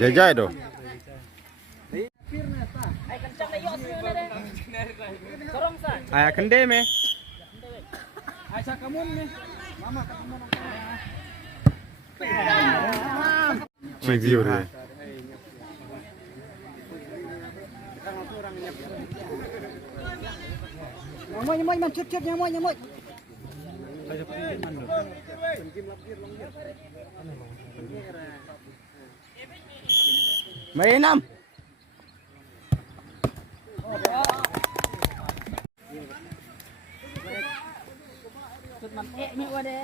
Jajai do. Ay kende me. Ay sa kamun ni. Mama kamun. Review deh. Nyamoy man cut nyamoy. Mainam. Cuman nya wade.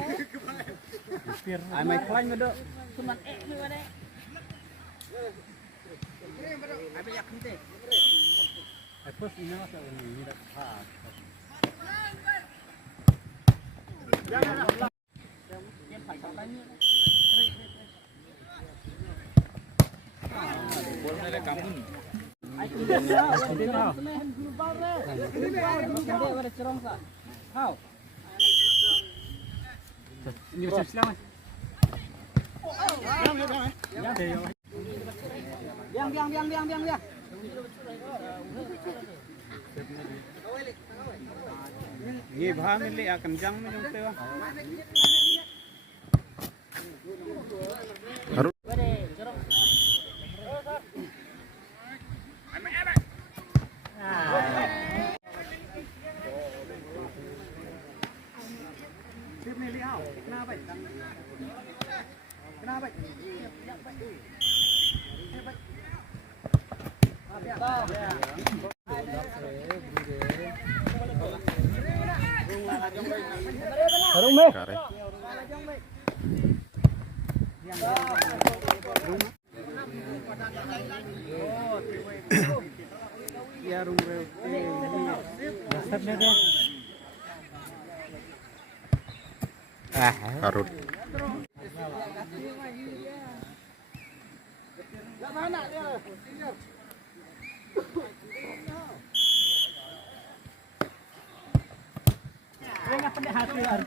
Ay may klan mo do. Cuman nya wade. Ay biyak hinte. Ay pos ina sa ini dak ha. Biang. Ye bha mili akan jang me jongte wa. Harus. Tiếp này liao, kenapa? Kenapa? Harung me. Ya rung re. Dasarnya deh. Karut. Yang apa dia hasil?